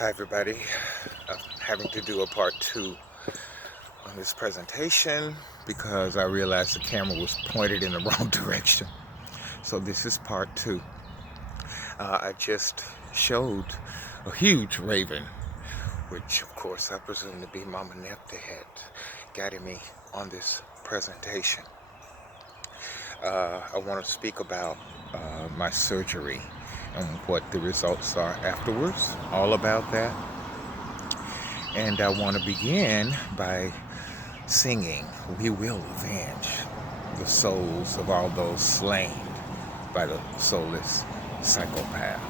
Hi everybody, I'm having to do a part 2 on this presentation because I realized the camera was pointed in the wrong direction. So this is part 2. I just showed a huge raven, which of course I presume to be Mama Nebthet, guiding me on this presentation. I want to speak about my surgery and what the results are afterwards, all about that. And I want to begin by singing, "We will avenge the souls of all those slain by the soulless psychopath."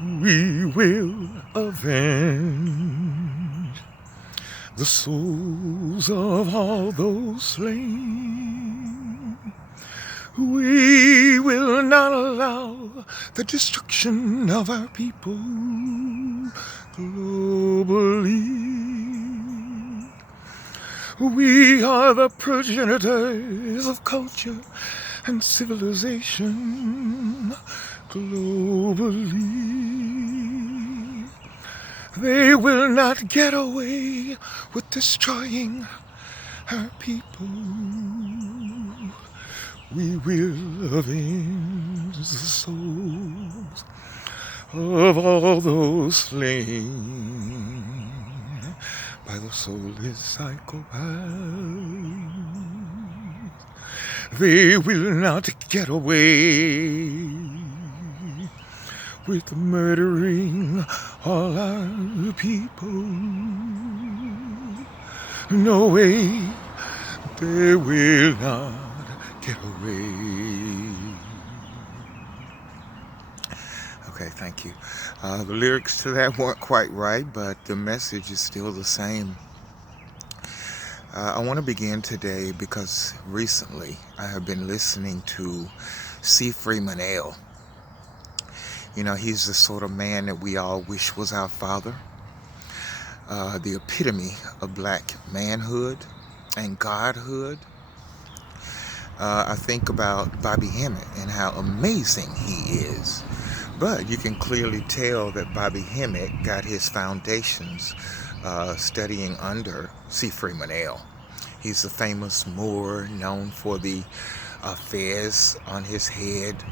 We will avenge the souls of all those slain. We will not allow the destruction of our people globally. We are the progenitors of culture and civilization globally. They will not get away with destroying our people. We will avenge the souls of all those slain by the soulless psychopaths. They will not get away with murdering all our people. No way, they will not get away. Okay, thank you. The lyrics to that weren't quite right, but the message is still the same. I want to begin today because recently I have been listening to Freeman Ale. You know, he's the sort of man that we all wish was our father. The epitome of black manhood and godhood. I think about Bobby Hemmett and how amazing he is. But you can clearly tell that Bobby Hemmett got his foundations studying under Freeman Ale. He's a famous Moor known for the fez on his head.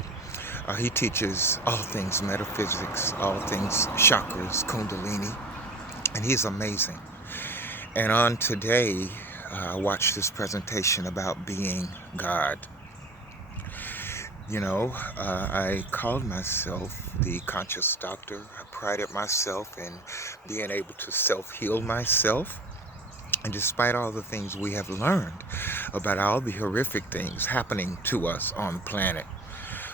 He teaches all things metaphysics, all things chakras, Kundalini, and he's amazing. And on today, I watched this presentation about being God. You know, I called myself the conscious doctor. I prided myself in being able to self-heal myself. And despite all the things we have learned about all the horrific things happening to us on the planet,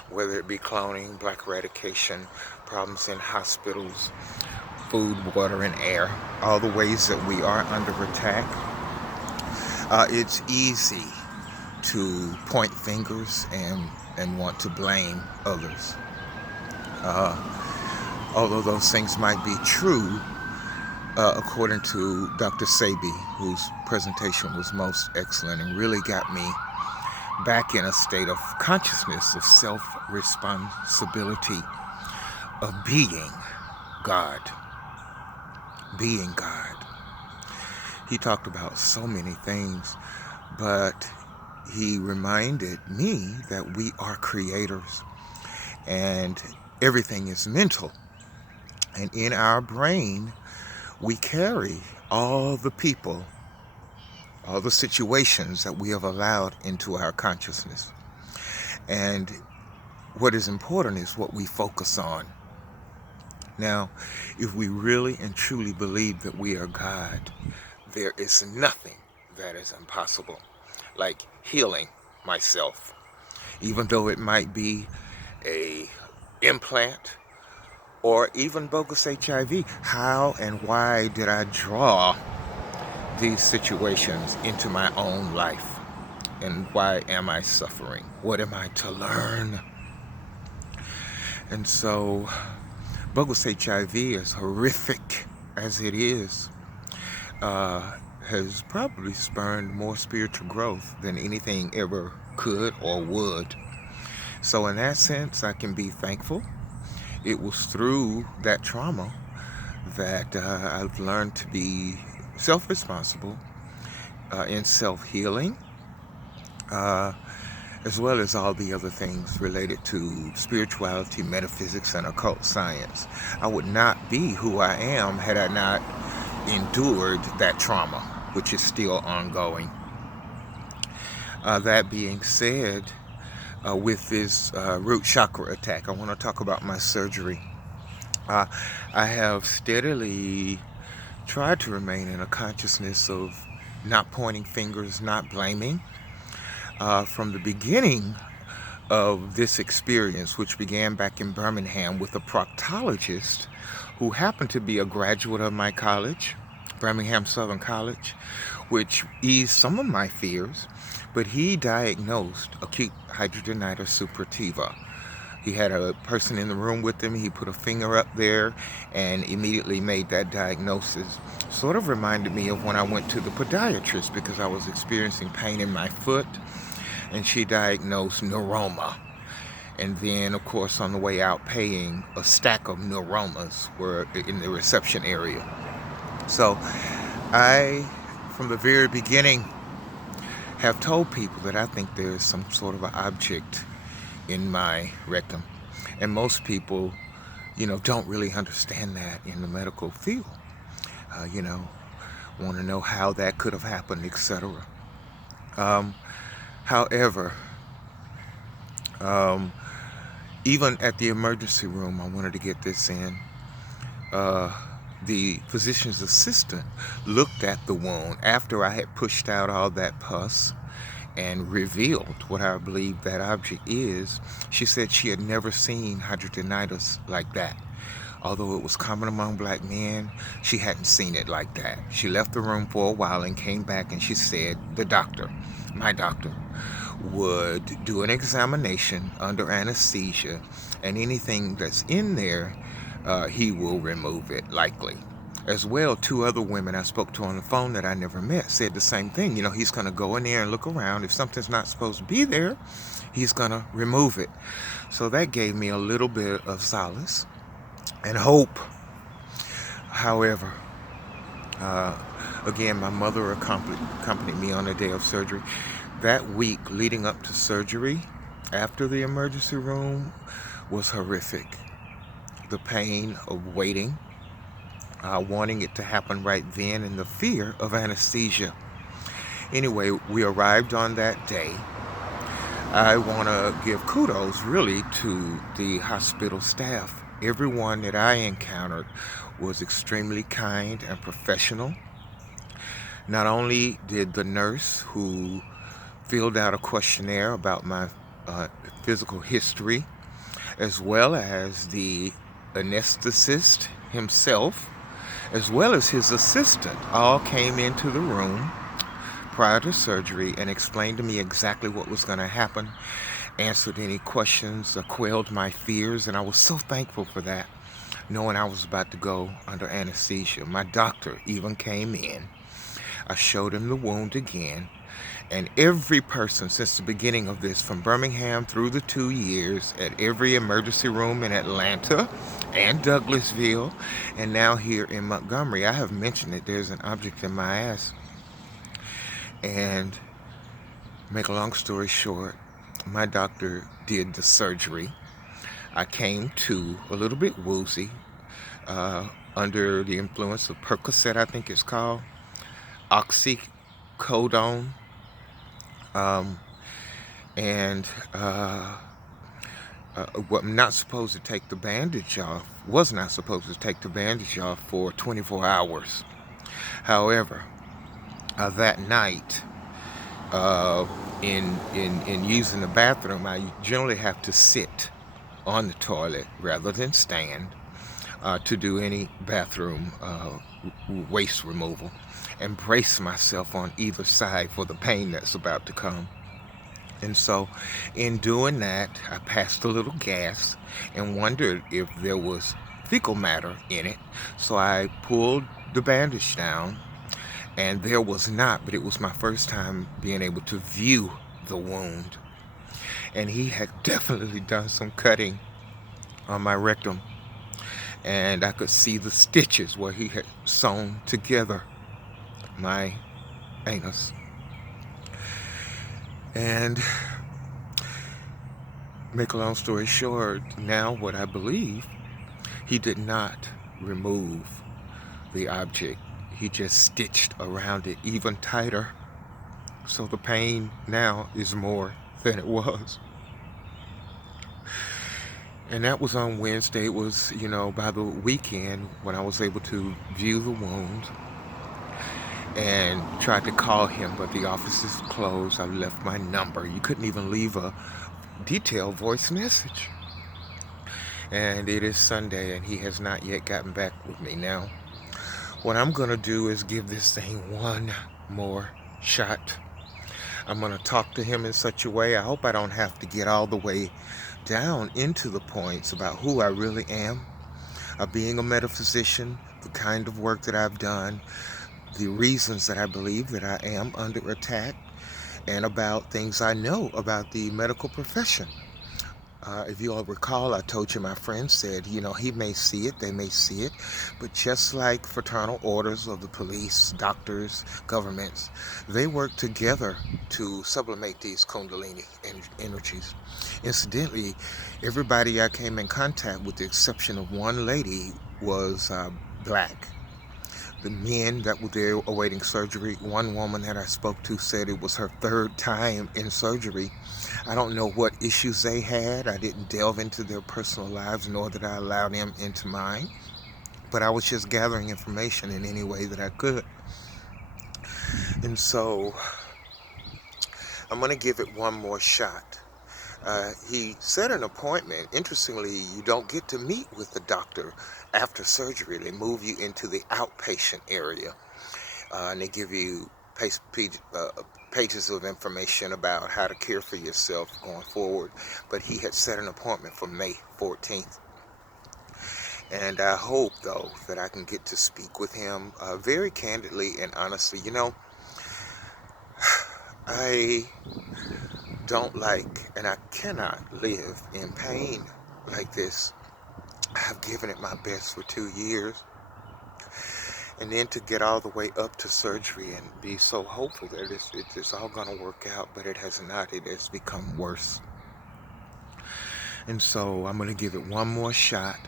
whether it be cloning, black eradication, problems in hospitals, food, water, and air, all the ways that we are under attack, it's easy to point fingers and want to blame others. Although those things might be true, according to Dr. Sabi, whose presentation was most excellent and really got me back in a state of consciousness, of self-responsibility, of being God. Being God. He talked about so many things, but he reminded me that we are creators and everything is mental. And in our brain, we carry all the people, all the situations that we have allowed into our consciousness. And what is important is what we focus on. Now, if we really and truly believe that we are God, there is nothing that is impossible. Like healing myself, even though it might be a implant or even bogus HIV. How and why did I draw these situations into my own life? And why am I suffering? What am I to learn? And so, bogus HIV, as horrific as it is, has probably spurned more spiritual growth than anything ever could or would. So in that sense, I can be thankful it was through that trauma that I've learned to be self-responsible in self-healing, uh, as well as all the other things related to spirituality, metaphysics, and occult science. I would not be who I am had I not endured that trauma, which is still ongoing. That being said, with this root chakra attack, I want to talk about my surgery. Uh, I have steadily tried to remain in a consciousness of not pointing fingers, not blaming. From the beginning of this experience, which began back in Birmingham with a proctologist who happened to be a graduate of my college, Birmingham Southern College, which eased some of my fears, but he diagnosed acute hidradenitis suppurativa. He had a person in the room with him. He put a finger up there and immediately made that diagnosis. Sort of reminded me of when I went to the podiatrist because I was experiencing pain in my foot, and she diagnosed neuroma. And then, of course, on the way out, paying a stack of neuromas were in the reception area. So I, from the very beginning, have told people that I think there's some sort of an object in my rectum. And most people, don't really understand that in the medical field. Want to know how that could have happened, etc. However, even at the emergency room, I wanted to get this in. The physician's assistant looked at the wound after I had pushed out all that pus and revealed what I believe that object is. She said she had never seen hidradenitis like that. Although it was common among black men, she hadn't seen it like that. She left the room for a while and came back, and she said the doctor, my doctor, would do an examination under anesthesia, and anything that's in there, he will remove it, likely. As well, 2 other women I spoke to on the phone that I never met said the same thing. He's going to go in there and look around. If something's not supposed to be there, he's going to remove it. So that gave me a little bit of solace and hope. However, again, my mother accompanied me on the day of surgery. That week leading up to surgery, after the emergency room, was horrific. The pain of waiting, wanting it to happen right then, and the fear of anesthesia. Anyway, we arrived on that day. I want to give kudos really to the hospital staff. Everyone that I encountered was extremely kind and professional. Not only did the nurse who filled out a questionnaire about my physical history, as well as the anesthetist himself, as well as his assistant, all came into the room prior to surgery and explained to me exactly what was going to happen, answered any questions, quelled my fears, and I was so thankful for that, knowing I was about to go under anesthesia. My doctor even came in. I showed him the wound again, and every person since the beginning of this, from Birmingham through the 2 years, at every emergency room in Atlanta and Douglasville, and now here in Montgomery, I have mentioned that there's an object in my ass. And make a long story short, my doctor did the surgery. I came to a little bit woozy, under the influence of Percocet, I think it's called, oxycodone, and I'm not supposed to take the bandage off, was not supposed to take the bandage off for 24 hours. However, that night, in using the bathroom, I generally have to sit on the toilet rather than stand to do any bathroom waste removal, and brace myself on either side for the pain that's about to come. And so in doing that, I passed a little gas and wondered if there was fecal matter in it. So I pulled the bandage down, and there was not, but it was my first time being able to view the wound. And he had definitely done some cutting on my rectum. and I could see the stitches where he had sewn together my anus. And make a long story short, now what I believe, he did not remove the object. He just stitched around it even tighter. So the pain now is more than it was. And that was on Wednesday. It was, by the weekend when I was able to view the wound and tried to call him, but the office is closed. I left my number. You couldn't even leave a detailed voice message. And it is Sunday, and he has not yet gotten back with me. Now, what I'm going to do is give this thing one more shot. I'm going to talk to him in such a way. I hope I don't have to get all the way down into the points about who I really am, being a metaphysician, the kind of work that I've done, the reasons that I believe that I am under attack, and about things I know about the medical profession. If you all recall, I told you my friend said, he may see it, they may see it, but just like fraternal orders of the police, doctors, governments, they work together to sublimate these Kundalini energies. Incidentally, everybody I came in contact with, the exception of one lady, was black. The men that were there awaiting surgery, one woman that I spoke to said it was her third time in surgery. I don't know what issues they had. I didn't delve into their personal lives, nor did I allow them into mine. But I was just gathering information in any way that I could. And so I'm going to give it one more shot. He set an appointment. Interestingly, you don't get to meet with the doctor after surgery. They move you into the outpatient area, and they give you pages of information about how to care for yourself going forward. But he had set an appointment for May 14th. And I hope, though, that I can get to speak with him very candidly and honestly. I don't like, and I cannot live in pain like this. I've given it my best for 2 years. And then to get all the way up to surgery and be so hopeful that it's all going to work out, but it has not. It has become worse. And so I'm going to give it one more shot,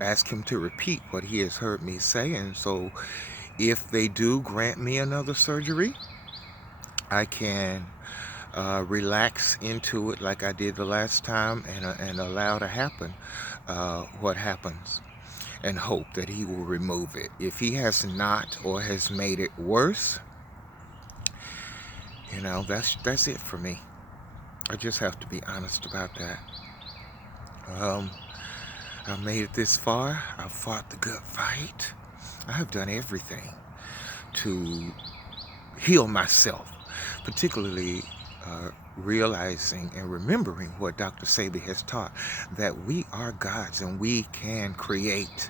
ask him to repeat what he has heard me say. And so if they do grant me another surgery, I can relax into it like I did the last time and allow to happen what happens, and hope that he will remove it. If he has not or has made it worse, that's it for me. I just have to be honest about that. I've made it this far. I've fought the good fight. I have done everything to heal myself, particularly realizing and remembering what Dr. Sebi has taught, that we are gods and we can create.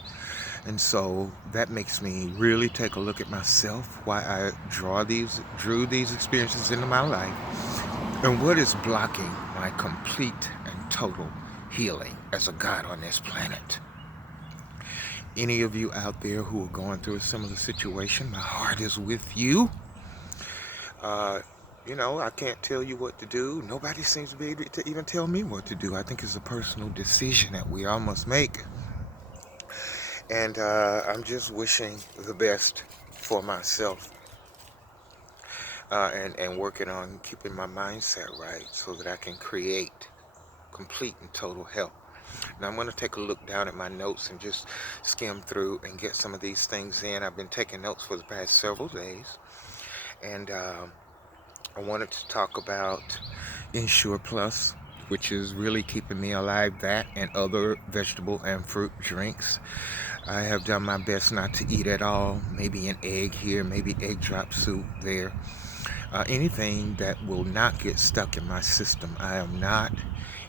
And so that makes me really take a look at myself, why I drew these experiences into my life, and what is blocking my complete and total healing as a god on this planet. Any of you out there who are going through a similar situation, my heart is with you. I can't tell you what to do. Nobody seems to be able to even tell me what to do. I think it's a personal decision that we all must make. And I'm just wishing the best for myself and working on keeping my mindset right so that I can create complete and total health. Now I'm going to take a look down at my notes and just skim through and get some of these things in. I've been taking notes for the past several days. And I wanted to talk about Ensure Plus, which is really keeping me alive, that and other vegetable and fruit drinks. I have done my best not to eat at all. Maybe an egg here, maybe egg drop soup there. Anything that will not get stuck in my system. I am not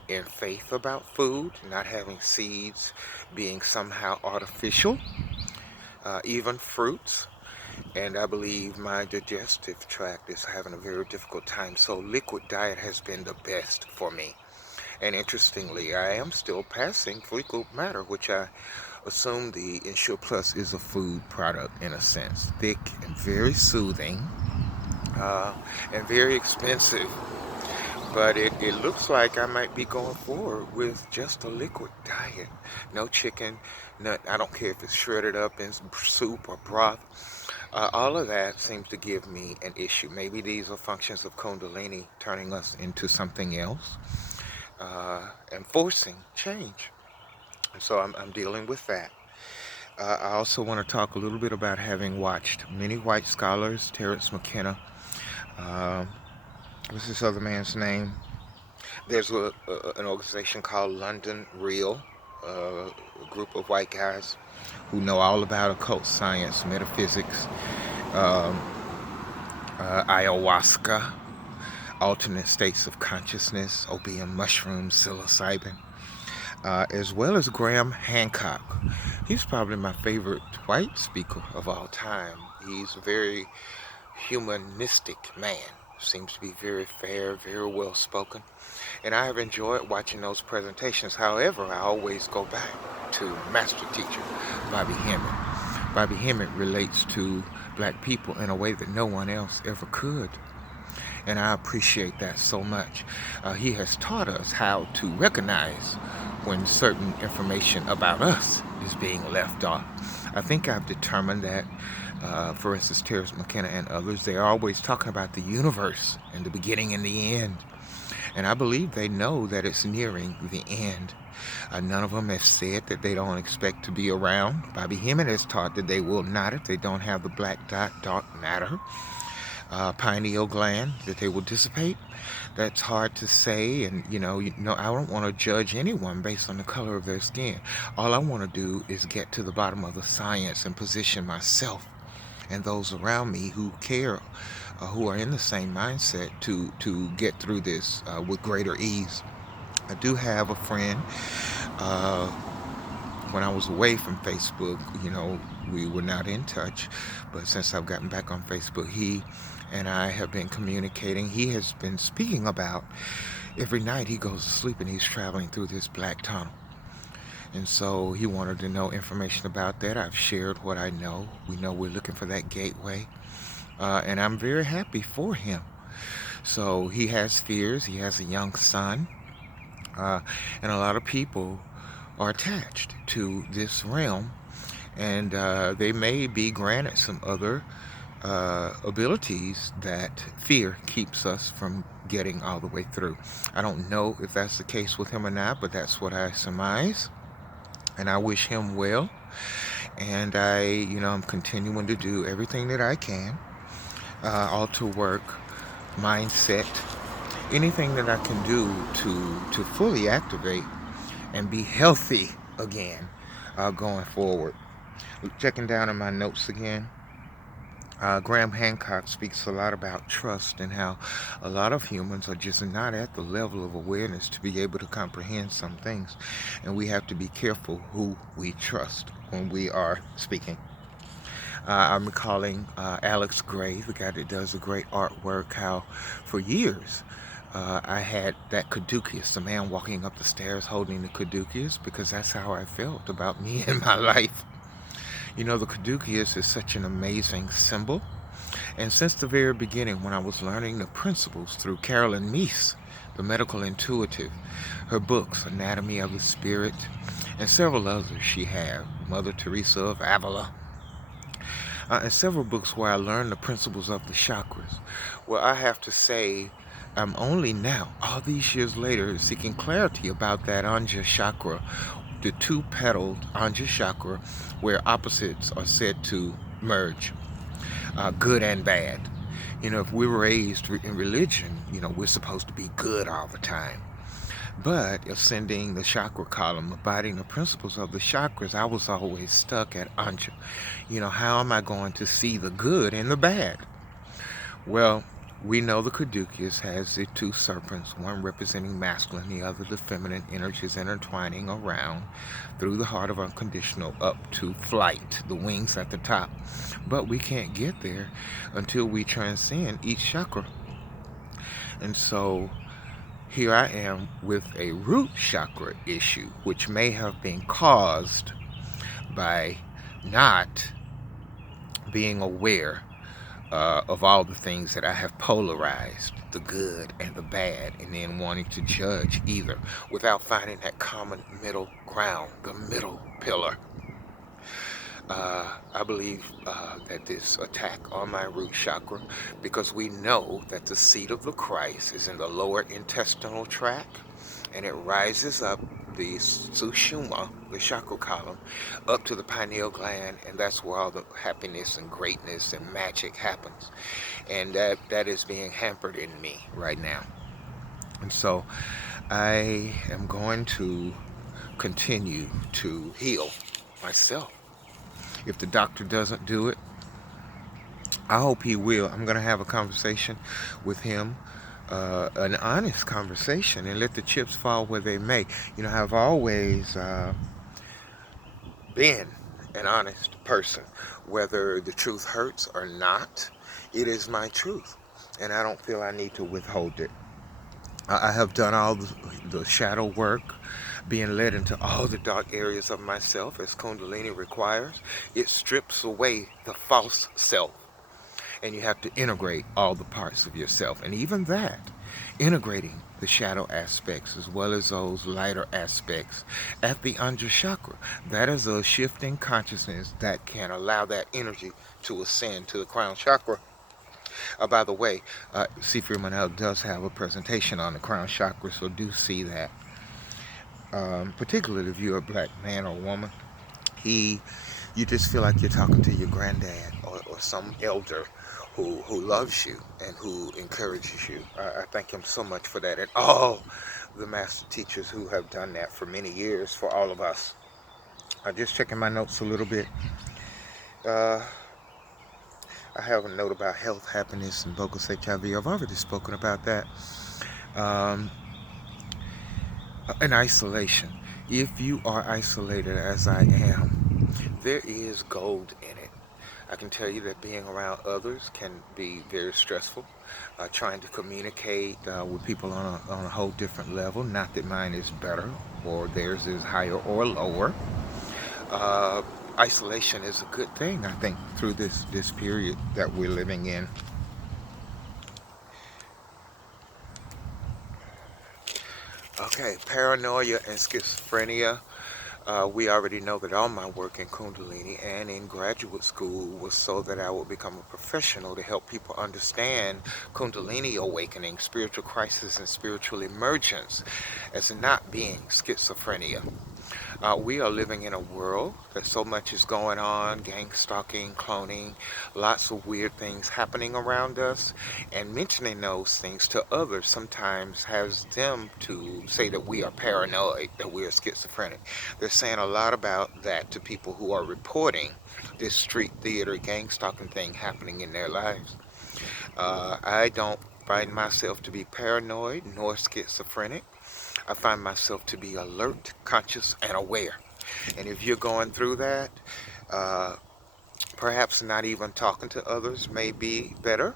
in faith about food, not having seeds being somehow artificial, even fruits. And I believe my digestive tract is having a very difficult time. So liquid diet has been the best for me. And interestingly, I am still passing fecal matter, which I assume the Ensure Plus is a food product in a sense. Thick and very soothing, and very expensive. But it looks like I might be going forward with just a liquid diet. No chicken, I don't care if it's shredded up in soup or broth. All of that seems to give me an issue. Maybe these are functions of Kundalini turning us into something else, and forcing change. And so I'm dealing with that. I also want to talk a little bit about having watched many white scholars, Terence McKenna. Uh, what's this other man's name? There's an organization called London Real, a group of white guys who know all about occult science, metaphysics, um, ayahuasca, alternate states of consciousness, opium, mushrooms, psilocybin, as well as Graham Hancock. He's probably my favorite white speaker of all time. He's a very humanistic man. Seems to be very fair, very well spoken. And I have enjoyed watching those presentations. However, I always go back to master teacher Bobby Hemmett. Bobby Hemmett relates to black people in a way that no one else ever could. And I appreciate that so much. He has taught us how to recognize when certain information about us is being left off. I think I've determined that, for instance, Terence McKenna and others, they're always talking about the universe and the beginning and the end. And I believe they know that it's nearing the end. None of them have said that they don't expect to be around. Bobby Hemmett has taught that they will not if they don't have the black dot dark matter. Pineal gland, that they will dissipate. That's hard to say, and I don't want to judge anyone based on the color of their skin. All I want to do is get to the bottom of the science and position myself and those around me who care, who are in the same mindset, to get through this with greater ease. I do have a friend. When I was away from Facebook, we were not in touch, but since I've gotten back on Facebook, he and I have been communicating. He has been speaking about every night he goes to sleep and he's traveling through this black tunnel. And so he wanted to know information about that. I've shared what I know. We know we're looking for that gateway. And I'm very happy for him. So he has fears. He has a young son. And a lot of people are attached to this realm. And they may be granted some other abilities that fear keeps us from getting all the way through. I don't know if that's the case with him or not, but that's what I surmise. And I wish him well. And I'm continuing to do everything that I can. Alter work, mindset, anything that I can do to fully activate and be healthy again, going forward. Checking down in my notes again. Graham Hancock speaks a lot about trust and how a lot of humans are just not at the level of awareness to be able to comprehend some things. And we have to be careful who we trust when we are speaking. I'm recalling Alex Gray, the guy that does a great artwork, how for years I had that caduceus, the man walking up the stairs holding the caduceus, because that's how I felt about me in my life. The caduceus is such an amazing symbol. And since the very beginning, when I was learning the principles through Carolyn Meese, the medical intuitive, her books, Anatomy of the Spirit, and several others she had, Mother Teresa of Avila, and several books where I learned the principles of the chakras. Well, I have to say, I'm only now, all these years later, seeking clarity about that Anja chakra, the two-petaled Anja chakra, where opposites are said to merge, good and bad. If we were raised in religion, we're supposed to be good all the time. But ascending the chakra column, abiding the principles of the chakras, I was always stuck at Anja. How am I going to see the good and the bad? Well, we know the caduceus has the two serpents, one representing masculine, the other the feminine energies intertwining around through the heart of unconditional up to flight, the wings at the top. But we can't get there until we transcend each chakra. And so here I am with a root chakra issue, which may have been caused by not being aware of all the things that I have polarized, the good and the bad, and then wanting to judge either without finding that common middle ground, the middle pillar. I believe that this attack on my root chakra, because we know that the seat of the Christ is in the lower intestinal tract, and it rises up the sushuma, the chakra column, up to the pineal gland, and that's where all the happiness and greatness and magic happens. And that is being hampered in me right now. And so I am going to continue to heal myself. If the doctor doesn't do it, I hope he will. I'm going to have a conversation with him, an honest conversation, and let the chips fall where they may. You know, I've always been an honest person. Whether the truth hurts or not, it is my truth, and I don't feel I need to withhold it. I have done all the shadow work, being led into all the dark areas of myself as Kundalini requires. It strips away the false self, and you have to integrate all the parts of yourself. And even that, integrating the shadow aspects as well as those lighter aspects at the Anja chakra, that is a shift in consciousness that can allow that energy to ascend to the crown chakra. By the way, Freeman Ale does have a presentation on the crown chakra, so do see that. Particularly if you're a black man or woman, you just feel like you're talking to your granddad or some elder who loves you and who encourages you. I thank him so much for that, and all the master teachers who have done that for many years for all of us. Just checking my notes a little bit. I have a note about health, happiness, and bogus HIV. I've already spoken about that. And isolation. If you are isolated as I am, there is gold in it. I can tell you that being around others can be very stressful. Trying to communicate with people on a whole different level. Not that mine is better or theirs is higher or lower. Isolation is a good thing, I think, through this period that we're living in. Okay, paranoia and schizophrenia. We already know that all my work in Kundalini and in graduate school was so that I would become a professional to help people understand Kundalini awakening, spiritual crisis, and spiritual emergence as not being schizophrenia. We are living in a world that so much is going on, gang stalking, cloning, lots of weird things happening around us, and mentioning those things to others sometimes has them to say that we are paranoid, that we are schizophrenic. They're saying a lot about that to people who are reporting this street theater gang stalking thing happening in their lives. I don't find myself to be paranoid nor schizophrenic. I find myself to be alert, conscious, and aware. And if you're going through that, perhaps not even talking to others may be better.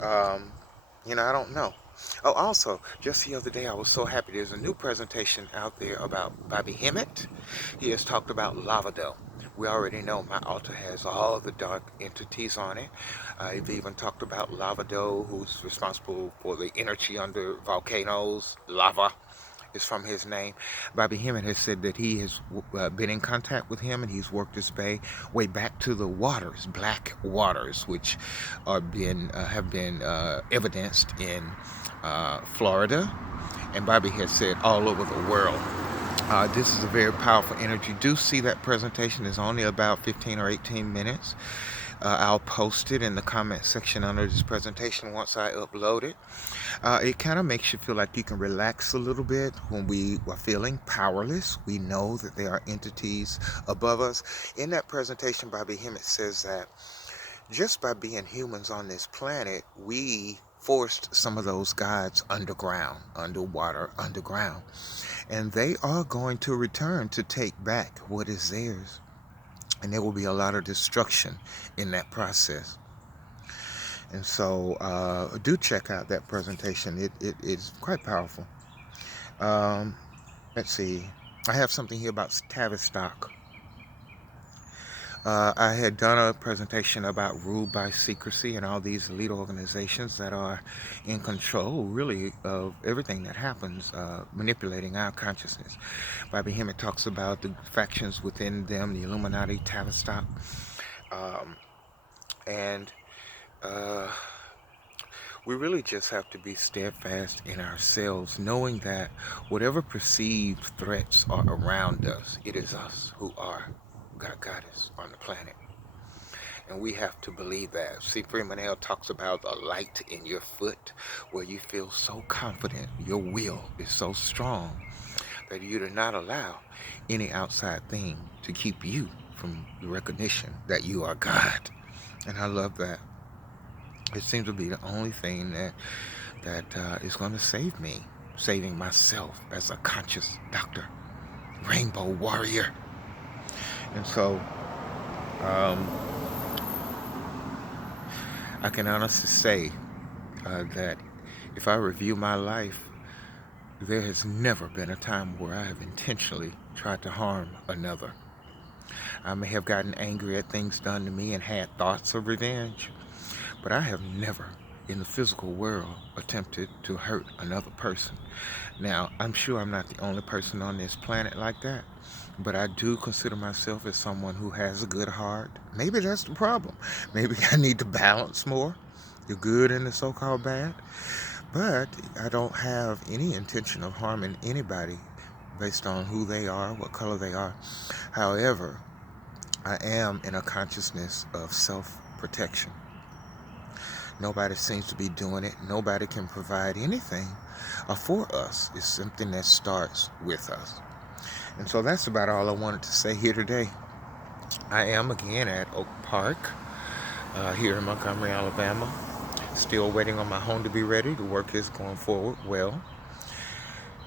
I don't know. Oh, also, just the other day, I was so happy. There's a new presentation out there about Bobby Hemmett. He has talked about lavado. We already know my altar has all the dark entities on it. I've even talked about lavado, who's responsible for the energy under volcanoes, lava is from his name. Bobby Hemmett has said that he has been in contact with him, and he's worked his way back to the waters, black waters, which have been evidenced in Florida, and Bobby has said all over the world. This is a very powerful energy. Do see that presentation is only about 15 or 18 minutes. I'll post it in the comment section under this presentation once I upload it. It kind of makes you feel like you can relax a little bit when we are feeling powerless. We know that there are entities above us. In that presentation, Bobby Hemmett says that just by being humans on this planet, we forced some of those gods underground, underwater, underground. And they are going to return to take back what is theirs. And there will be a lot of destruction in that process. And so do check out that presentation. It is quite powerful. Um, let's see. I have something here about Tavistock. I had done a presentation about rule by secrecy and all these elite organizations that are in control, really, of everything that happens, manipulating our consciousness. By Behemoth talks about the factions within them, the Illuminati, Tavistock, and uh, we really just have to be steadfast in ourselves, knowing that whatever perceived threats are around us, it is us who are God goddess on the planet. And we have to believe that. See, Freeman Ale talks about the light in your foot, where you feel so confident, your will is so strong that you do not allow any outside thing to keep you from the recognition that you are God. And I love that. It seems to be the only thing that is going to save me, saving myself as a conscious doctor, rainbow warrior. And so, um, I can honestly say that if I review my life, there has never been a time where I have intentionally tried to harm another. I may have gotten angry at things done to me and had thoughts of revenge, but I have never in the physical world attempted to hurt another person. Now, I'm sure I'm not the only person on this planet like that, but I do consider myself as someone who has a good heart. Maybe that's the problem. Maybe I need to balance more, the good and the so-called bad. But I don't have any intention of harming anybody based on who they are, what color they are. However, I am in a consciousness of self-protection. Nobody seems to be doing it. Nobody can provide anything for us. It's something that starts with us. And so that's about all I wanted to say here today. I am again at Oak Park here in Montgomery, Alabama. Still waiting on my home to be ready. The work is going forward well.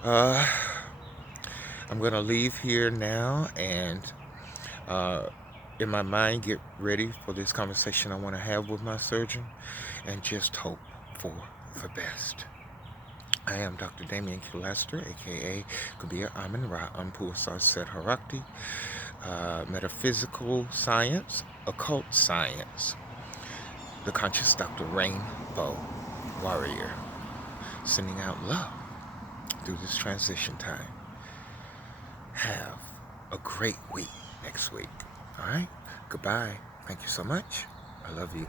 I'm going to leave here now and in my mind get ready for this conversation I want to have with my surgeon and just hope for the best. I am Dr. Damien Kilester, aka Kabir Amin Ra Ampur Sarset Harakti, metaphysical science, occult science, the conscious Dr. Rainbow Warrior, sending out love through this transition time. Have a great week next week. All right? Goodbye. Thank you so much. I love you.